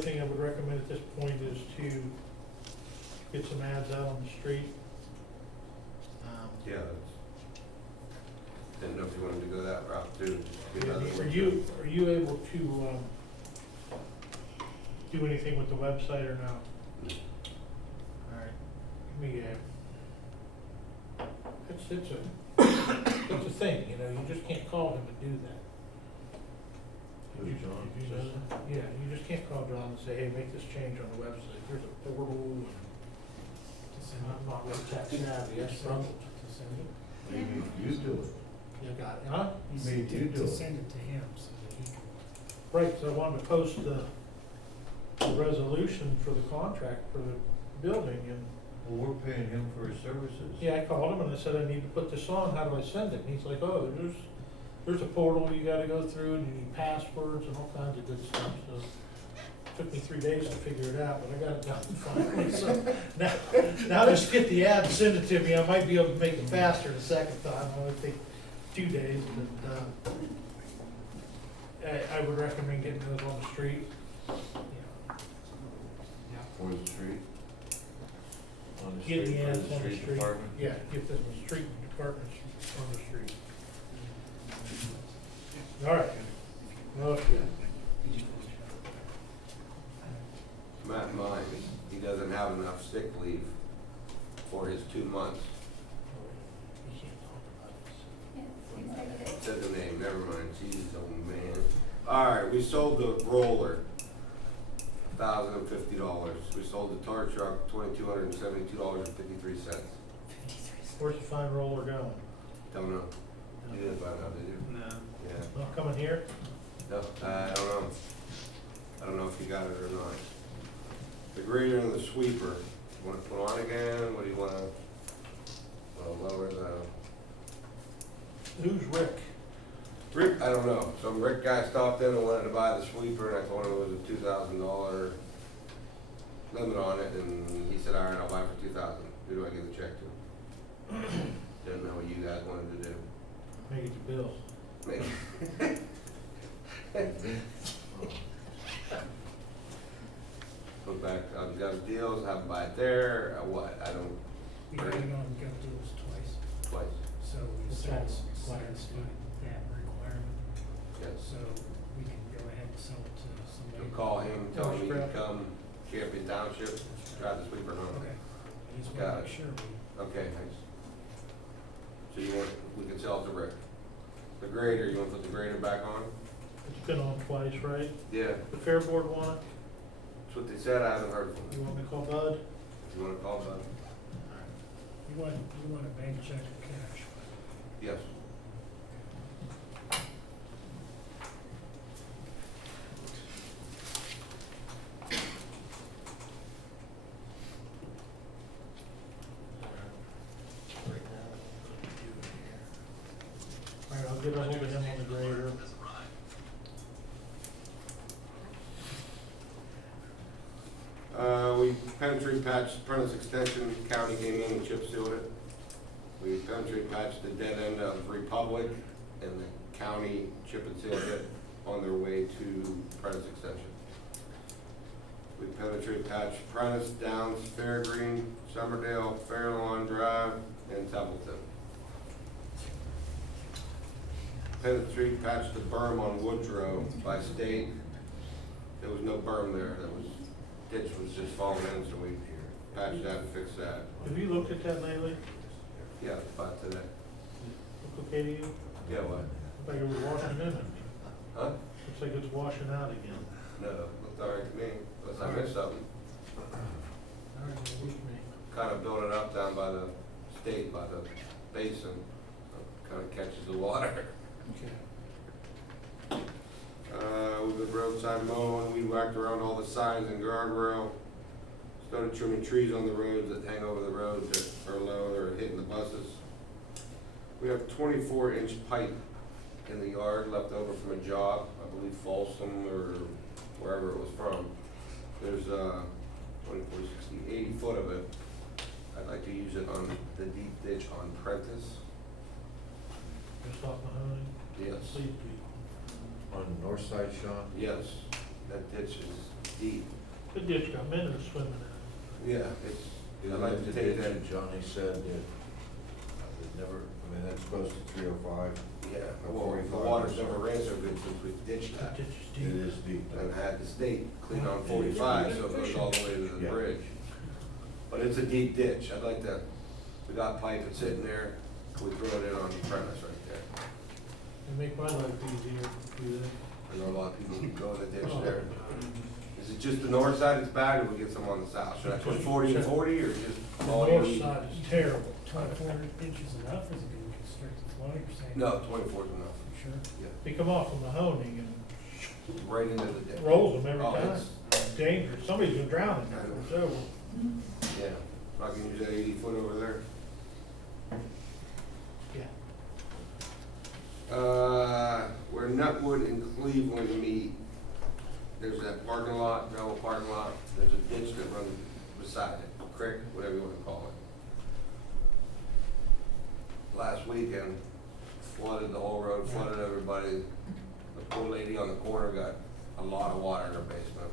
other thing I would recommend at this point is to get some ads out on the street. Yeah, didn't know if you wanted to go that route too. Get another one. Are you able to, do anything with the website or no? Mm. Alright, give me it's a thing, you know, you just can't call him and do that. Who's John? Did you know that? Yeah, you just can't call John and say, hey, make this change on the website, there's a portal, and I'm not really tech savvy, I struggled to send it. Maybe you do it. You got it, huh? Maybe you do To it. send it to him so that he can. Right, so I wanted to post the resolution for the contract for the building, and, Well, we're paying him for his services. yeah, I called him and I said, I need to put this on, how do I send it? And he's like, oh, there's a portal you gotta go through, and you need passwords and all kinds of good stuff, so. Took me 3 days to figure it out, but I got it done finally, so now just get the ad and send it to me, I might be able to make it faster the second time, I would take 2 days, but, I would recommend getting those on the street. For the street? On the Get street, the for ads the on the street street. department? Yeah, get the street departments on the street. All right. Okay. Matt mine, he doesn't have enough sick leave for his 2 months. You can't talk about this. Said the name, never mind, jeez, oh man. Alright, we sold the roller, $1,050. We sold the tar truck, $2,272.53. Where's the fine roller going? Don't know. You didn't find out, did you? No. Yeah. Not coming here? No, I don't know. I don't know if you got it or not. The grader and the sweeper, you wanna put on again? What do you wanna, lower the? Who's Rick? Rick, I don't know. Some Rick guy stopped in and wanted to buy the sweeper, and I told him it was a $2,000 limit on it, and he said, all right, I'll buy it for $2,000. Who do I give the check to? Didn't know what you guys wanted to do. Make it to Bill. Maybe. Go back, I've got deals, have him buy it there, what? I don't, We got deals twice, twice, so we It's all satisfied that requirement, yes. so we can go ahead and sell it to somebody. You'll call him, tell him he can Township. come, Champion Township, drive the sweeper home. Okay, I just Got wanna it. make sure we. Okay, thanks. So you want, we can sell it to Rick. The grader, you wanna put the grader back on? It's been on twice, right? Yeah, The Fair Board want it? that's what they said, I haven't heard from You them. want me to call Bud? If you wanna call them, You want a bank check or cash? yes. All right, I'll get a hold of him on the grader. We penetrate patched Prentice Extension, county came in and chip sealed it. We penetrate patched the dead end of Republic, and the county chip and sealed it on their way to Prentice Extension. We penetrate patched Prentice, Downs, Fairgreen, Summerdale, Fairlawn Drive, and Templeton. Penetrate patched the berm on Woodrow by state. There was no berm there, ditch was just falling in, so we patched that and fixed that. Have you looked at that lately? Yeah, about today. Look okay to you? Yeah, what? Looks like it was washing in. Huh? Looks like it's washing out again. No, looked all right to me, unless I missed something. All right, well, with me. Kind of built it up down by the state, by the basin, kind of catches the water. Okay. We've been roadside mowing, we whacked around all the signs and guardrail. Started trimming trees on the roads that hang over the road that are low, or hitting the buses. We have 24-inch pipe in the yard left over from a job, I believe Folsom or wherever it was from. There's 24, 60, 80 foot of it. I'd like to use it on the deep ditch on Prentice. Just off Mahoney? Yes. Sleep. On the north side, Shawn? Yes, that ditch is deep. The ditch got men are swimming in Yeah, You I'd like like the to take ditch that, that Johnny said that it never, I mean, that's close to 305. yeah, well, the water's never ran so good since we ditched it. that. The ditch is It deep. is deep. And had the state clean on 45, so it goes all the way to the Yeah. bridge. But it's a deep ditch, I'd like to, we got pipe that's sitting there, can we throw it in on the premise right there? And make my life easier, do that. I know a lot of people who go in the ditch Oh. there. Is it just the north side that's bad, or we get some on the south? Should I put 40 and 40, or just The all you north need? side is terrible. 24 inches enough, is it gonna constrict the flow, you're saying? No, 24 is enough, Sure. They come off from the honing and right into the ditch. rolls them every Oh, time. it's- It's dangerous. Somebody's been drowning I know. there. It's over. Yeah, I can use that 80 foot over there. Yeah. Where Nutwood and Cleveland meet, there's that parking lot, gravel parking lot, there's a ditch that runs beside it, creek, whatever you wanna call it. Last weekend, flooded the whole road, flooded everybody. The poor lady on the corner got a lot of water in her basement.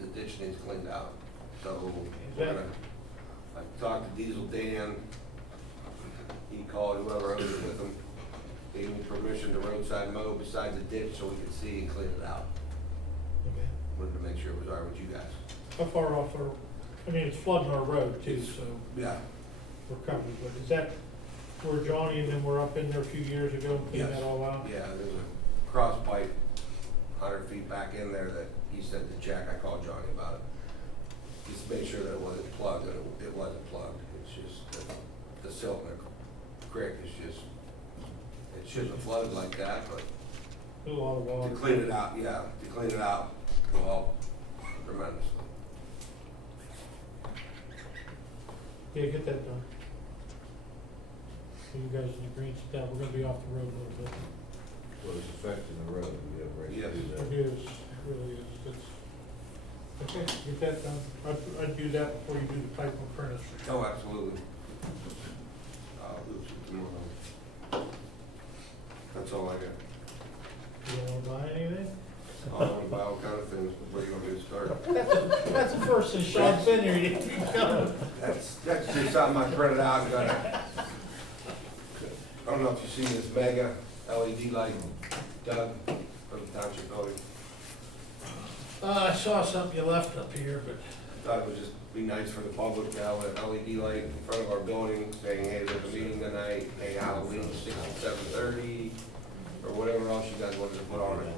The ditch needs cleaned out, so we're gonna, I talked to Diesel Dan, he called whoever owns it with him, gave me permission to roadside mow beside the ditch so we could see and clean it out. Okay. Wanted to make sure it was all right with you guys. How far off are, I mean, it's flooding our road too, so Yeah. we're covered. But is that where Johnny and them were up in there a few years ago and cleaned Yes. that all out? Yeah, there's a cross pipe 100 feet back in there that he said to check. I called Johnny about it. Just make sure that it wasn't plugged, and it wasn't plugged. It's just that the silt in the creek is just, it shouldn't have flooded like that, but There's a lot of water. to clean it out, yeah, to clean it out will help tremendously. Yeah, get that done. So you guys in agreement with that, we're gonna be off the road a little bit. So it's affecting the road, we have right to Yes. do It that. is, it really is. Okay, get that done. I'd do that before you do the pipe and furnace. Oh, absolutely. Oops, tomorrow. That's all I got. You don't wanna buy anything? I want to buy all kind of things, but where you want me to start? That's the first thing Sean's been here, you go. That's just something I printed out and got it. I don't know if you've seen this mega LED light, Doug, from the Township building. I saw something you left up here, but Thought it would just be nice for the public to have an LED light in front of our building saying, hey, there's a meeting tonight, hey, Halloween, 6 to 7:30, or whatever else you guys wanted to put on it.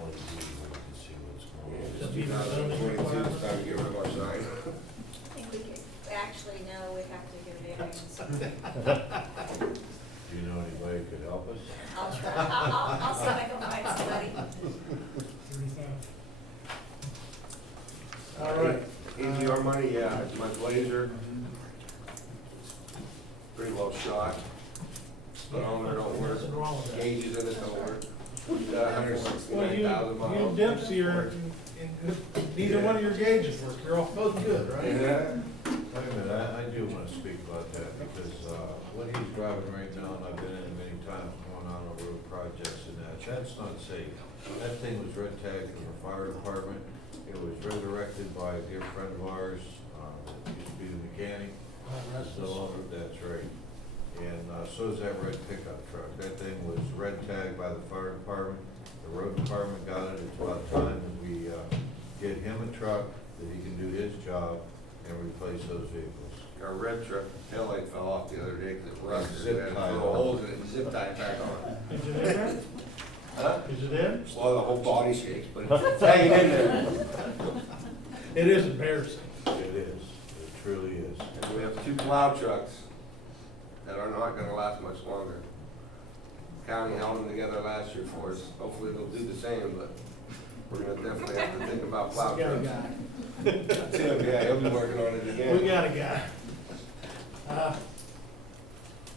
Yeah, it's 2022, it's time to get rid of our sign. I think we could, actually, no, we have to get it in. Do you know anybody who could help us? I'll try, I'll see if I can find somebody. 30,000. all right. ATR money, yeah, it's my blazer. Pretty well shot. Speedometer don't work, Nothing wrong with that. gauges in it don't work. We got Well, 169,000 miles. you Dempsey are, neither one of your gauges work. You're all both good, right? Yeah. Wait a minute, I do want to speak about that, because, what he's driving right now, and I've been in it many times, going on road projects and that's not safe. That thing was red tagged from the fire department, it was resurrected by a dear friend of ours, that used to be the mechanic. It's no longer, that's right. And, so is that red pickup truck. That thing was red tagged by the fire department, the road department got it. It's about time that we, get him a truck that he can do his job and replace those vehicles. Our red truck taillight fell off the other day because it rusted. Zip It had tie little on. holes in it, and zip tied it back on. Is it in there? Huh? Is it in? Well, the whole body shakes, but it's hanging in there. It is embarrassing. It is, it truly is. And we have 2 plow trucks that are not gonna last much longer. County held them together last year for us. Hopefully they'll do the same, but we're gonna definitely have to think about plow We got a trucks. guy. Tim, yeah, he'll be working on it again. We got a guy.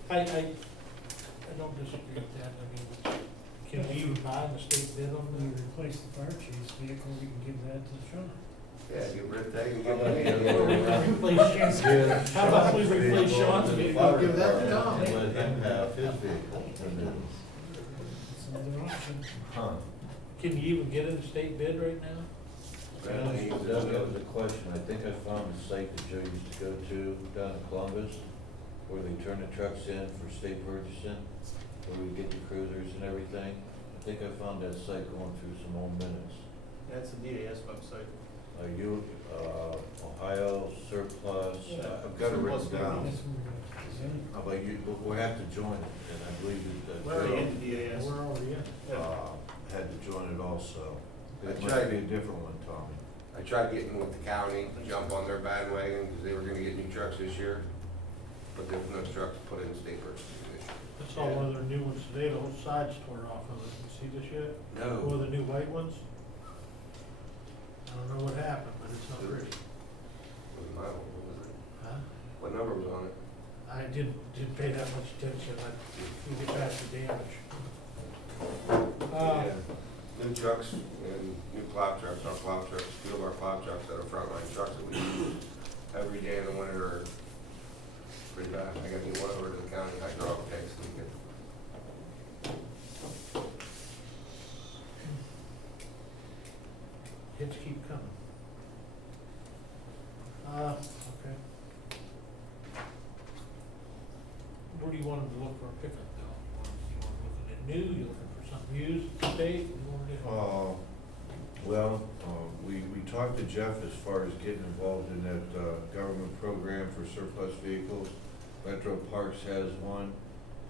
I don't disagree with that. I mean, can we even buy the state bid on When we that? replace the fire chief's vehicle, we can give that to Shawn. Yeah, get red tag and get Well, money. we replace- How about we replace Sean's vehicle, give that to Tom? And let him have his vehicle. It's another option. Huh. Can you even get a state bid right now? That was a question. I think I found the site that Joe used to go to down in Columbus, where they turn the trucks in for state purchasing, where we get the cruisers and everything. I think I found that site going through some old minutes. That's the DAS website. Ohio surplus, Yeah. I've got it written Surplus down. That's what we're gonna- How about you, we'll have to join it, and I believe that We're already Joe, in the DAS. We're already in. had to join it also. I It tried. must be a different one, Tommy. I tried getting with the county, jump on their bandwagon, because they were gonna get new trucks this year, but there was no trucks put in state purchasing this year. I saw one of their new ones today, the whole side's torn off of it. You see this yet? One of No. the new white ones? I don't know what happened, but it's not pretty. Wasn't my one, was it? Huh? What number was on it? I didn't pay that much attention. We get past the damage. Yeah. New trucks and new plow trucks, our plow trucks, two of our plow trucks that are frontline trucks that we use every day in the winter are pretty bad. I gotta get one over to the county hydraulic tanks and get. Hits keep coming. Okay. Where do you want them to look for a pickup though? You want looking at new, you looking for something used, state, you want to do? We talked to Jeff as far as getting involved in that, government program for surplus vehicles. Metro Parks has one,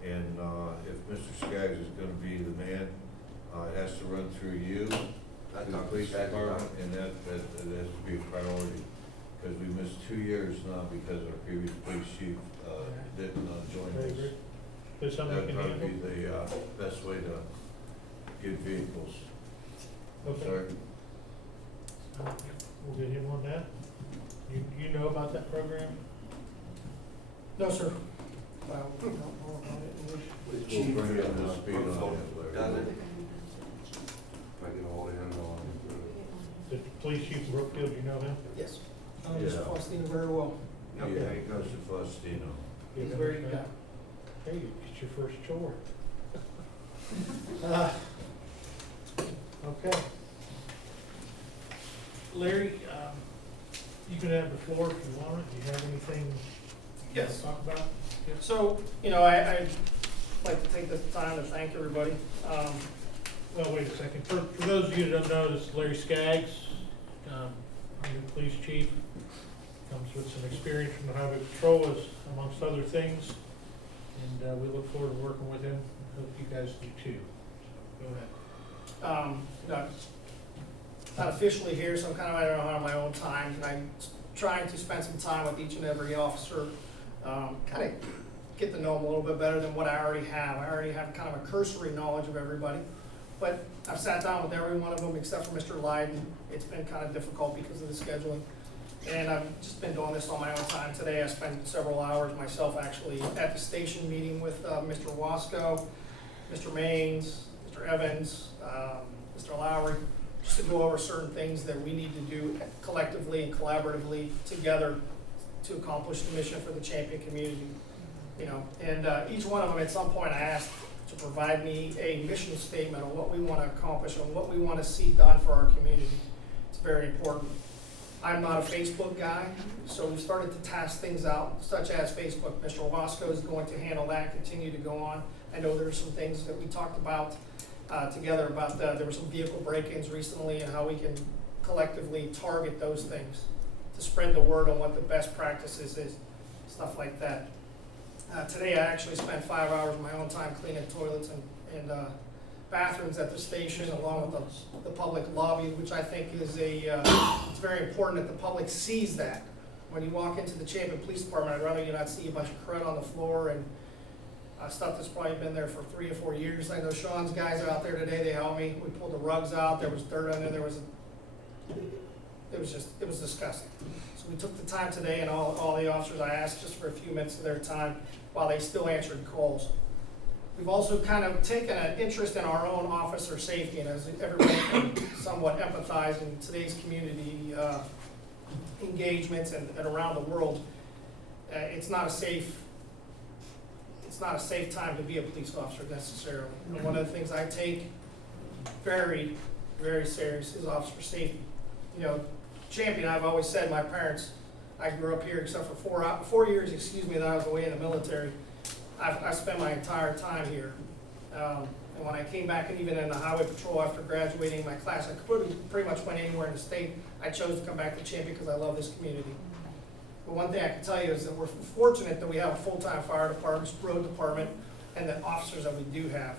and, if Mr. Scaggs is gonna be the man, it has to run through you, I to the talked to police Scaggs about department, and that has to be a priority. Cause we missed 2 years now because our previous police chief, didn't, join I us. agree. Is something That'd you can probably handle? be the, best way to get vehicles. Okay. Sorry. We'll get him on that. You know about that program? No, sir. Well, we don't know about it. We'll bring you up to speed on it, Does Larry. it? If I get a hold of him, I'll. The police chief of Brookfield, you know him? Yes. I know Mr. Yeah. Faustino very well. Yeah, he goes to Faustino. You He's know very him? good guy. Hey, it's your first chore. Uh, Okay. Larry, you can have the floor if you want it. Do you have anything you want Yes. to talk about? So, I'd like to take this time to thank everybody. Well, wait a second. For those of you that don't know, this is Larry Scaggs, our new police chief. Comes with some experience from the highway patrol as amongst other things. And we look forward to working with him. Hope you guys do too. So, go ahead. Not officially here, so I'm kind of running around on my own time, and I'm trying to spend some time with each and every officer, kind of get to know them a little bit better than what I already have. I already have kind of a cursory knowledge of everybody, but I've sat down with every one of them except for Mr. Lyden. It's been kind of difficult because of the scheduling, and I've just been doing this on my own time. Today I spent several hours myself actually at the station meeting with Mr. Wasco, Mr. Maines, Mr. Evans, Mr. Lowry, just to go over certain things that we need to do collectively and collaboratively together to accomplish the mission for the Champion community. And each one of them, at some point, I asked to provide me a mission statement on what we want to accomplish and what we want to see done for our community. It's very important. I'm not a Facebook guy, so we started to task things out, such as Facebook. Mr. Wasco is going to handle that, continue to go on. I know there's some things that we talked about together about there were some vehicle break-ins recently and how we can collectively target those things to spread the word on what the best practices is, stuff like that. Today I actually spent 5 hours of my own time cleaning toilets and bathrooms at the station along with the public lobby, which I think is it's very important that the public sees that. When you walk into the Champion Police Department, I'd rather you not see a bunch of crud on the floor and stuff that's probably been there for 3 or 4 years. I know Shawn's guys are out there today, they helped me. We pulled the rugs out, there was dirt under there, it was disgusting. So we took the time today, and all the officers, I asked just for a few minutes of their time while they still answered calls. We've also kind of taken an interest in our own officer safety, and as everybody can somewhat empathize in today's community engagements and around the world, it's not a safe time to be a police officer necessarily. And one of the things I take very, very serious is officer safety. you know, Champion, I've always said, my parents, I grew up here except for 4 years, that I was away in the military. I spent my entire time here. And when I came back, and even in the highway patrol after graduating my class, I pretty much went anywhere in the state. I chose to come back to Champion because I love this community. But one thing I can tell you is that we're fortunate that we have a full-time fire department, road department, and the officers that we do have.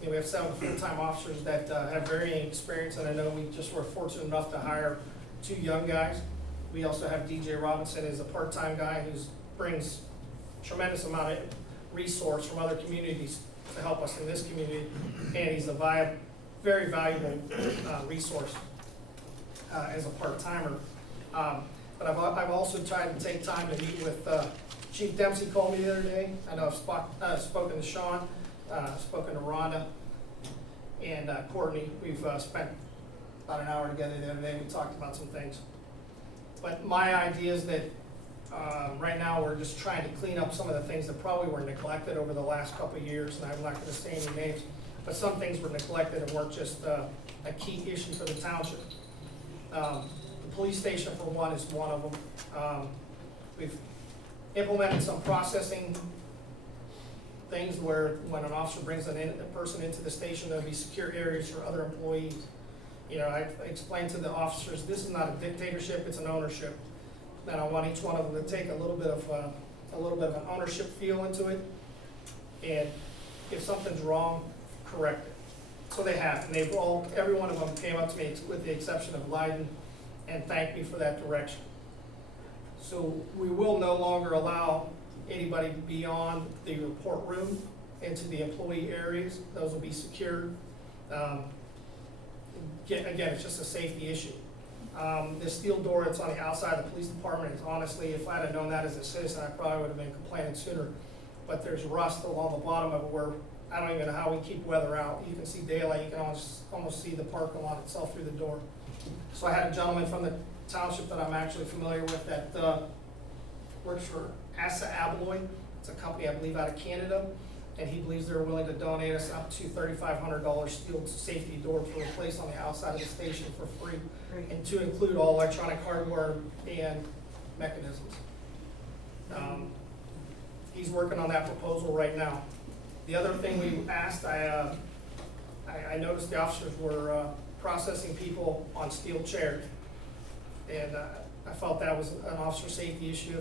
You know, we have 7 full-time officers that have varying experience, and I know we just were fortunate enough to hire 2 young guys. We also have DJ Robinson as a part-time guy who brings tremendous amount of resource from other communities to help us in this community, and he's a very valuable resource as a part-timer. But I've also tried to take time to meet with Chief Dempsey. Called me the other day. I know I've spoken to Shawn, spoken to Rhonda, and Courtney. We've spent about an hour together the other day. We talked about some things. But my idea is that right now we're just trying to clean up some of the things that probably were neglected over the last couple of years, and I'm not going to say any names, but some things were neglected and weren't just a key issue for the township. The police station, for one, is one of them. We've implemented some processing things where when an officer brings a person into the station, there'll be secure areas for other employees. You know, I explained to the officers, this is not a dictatorship, it's an ownership. And I want each one of them to take a little bit of an ownership feel into it. And if something's wrong, correct it. So they have, and every one of them came up to me, with the exception of Leiden, and thanked me for that direction. So we will no longer allow anybody beyond the report room into the employee areas. Those will be secured. Again, it's just a safety issue. The steel door that's on the outside of the police department is honestly, if I'd have known that as a citizen, I probably would have been complaining sooner. But there's rust along the bottom of it where I don't even know how we keep weather out. You can see daylight, you can almost see the parking lot itself through the door. So I had a gentleman from the township that I'm actually familiar with that works for Asa Abloy. It's a company, I believe, out of Canada. And he believes they're willing to donate us up to $3,500 steel safety door for a place on the outside of the station for free, and to include all electronic hardware and mechanisms. He's working on that proposal right now. The other thing we asked, I noticed the officers were processing people on steel chairs, and I felt that was an officer safety issue.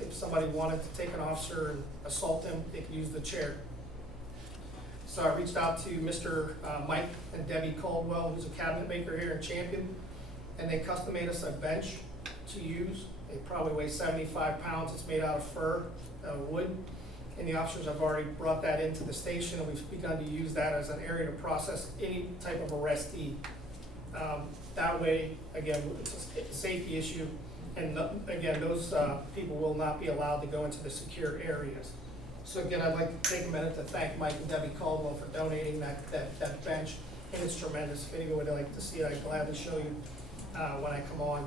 If somebody wanted to take an officer and assault him, they could use the chair. So I reached out to Mr. Mike and Debbie Caldwell, who's a cabinet maker here in Champion, and they custom made us a bench to use. It probably weighs 75 pounds. It's made out of fir, wood, and the officers have already brought that into the station, and we've begun to use that as an area to process any type of arrestee. That way, again, it's a safety issue, and again, those people will not be allowed to go into the secure areas. So again, I'd like to take a minute to thank Mike and Debbie Caldwell for donating that bench, and it's tremendous. If anyone would like to see it, I'd gladly show you when I come on.